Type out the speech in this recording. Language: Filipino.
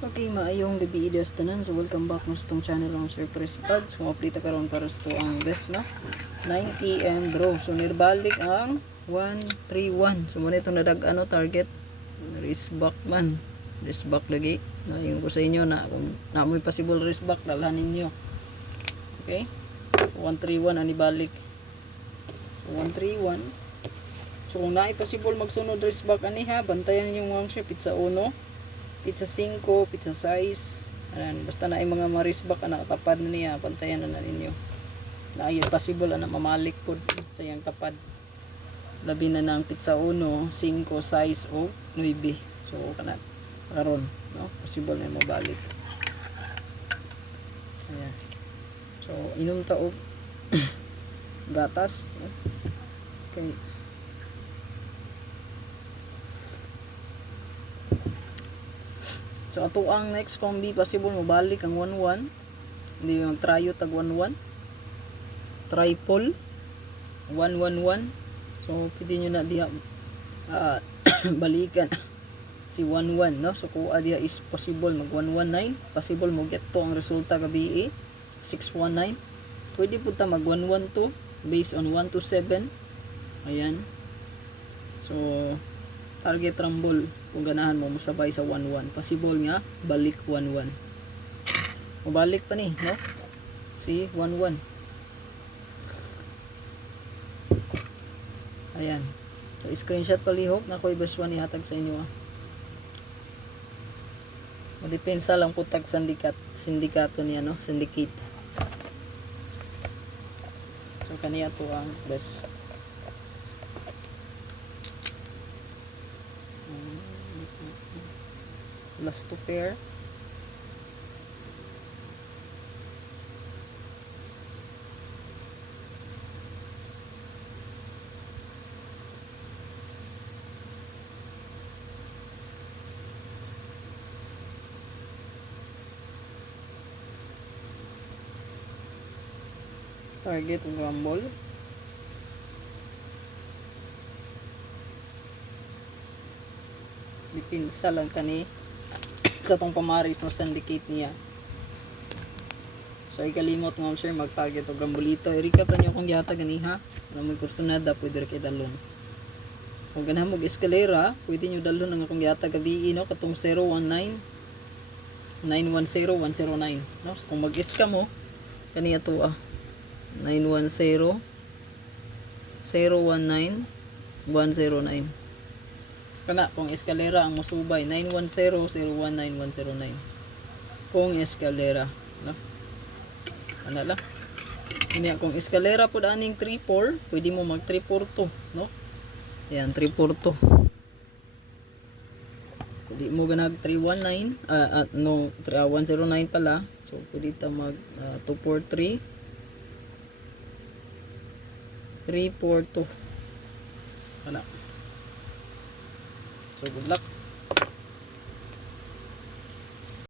Okay, maayong gabi idas tanan. So welcome back mo sa tong channel ang Surprise Bag. So update karon para sa to ang best na 9 PM draw. So nirbalik ang 131. So mo nito nadag ano target risk back man. Risk back lagi. Na yung ko sa inyo na kung namoy possible risk back dalhan ninyo. Okay? 131 ani balik. 131. So kung naay possible magsunod risk back ani ha, bantayan yung mga siya pizza 1. Pizza 5, pizza 6, ayan, basta na yung mga marisbak na tapad na niya, pantayan na ninyo. Na ayun, possible na mamalik po sa yung tapad. Labi na ng pizza 1, 5, 6 o 9. So, kanat, karon, no? Possible na mabalik. Ayan. So, inom taog gatas. No? Okay. So ato ang next combi possible mabalik ang 11. Hindi yung tryo tag 11. Triple 111. So pwede nyo na diha balikan si 11, no? So kuha diha is possible mag 119. Possible mo get to ang resulta gabi 619. Pwede po ta mag 112 based on 127. Ayan. So target rumble kung ganahan mo musabay sa 1-1. Possible nga balik 1-1. Mabalik pa ni, no? Si 1-1. Ayan. So screenshot palihok na ko ibaswan ihatag sa inyo. Madepensa lang po tag sindikato niya, no? Syndicate. So kaniya to ang best. Last to pair. Target ng rumble. Dipinsa lang kani sa tong pamaris no syndicate niya. So ikalimot mo sir mag-target og rambolito. I-recap lang kung gihatag ganiha. Ano mo kursunada pwede ra kay dalon. Kung ganahan mo eskalera, pwede nyo dalon ang akong gihatag gabi no katong 019 910 109 no. So, kung mag-iska mo kaniya to 910 019 109 kana kung eskalera ang musubay 910 019 109 kung eskalera no ana lang kanya kung eskalera pud aning 34 pwede mo mag 342 no yan 342 pwede mo ganag 319 no 109 pala so pwede ta mag 243 342 ana. So good luck.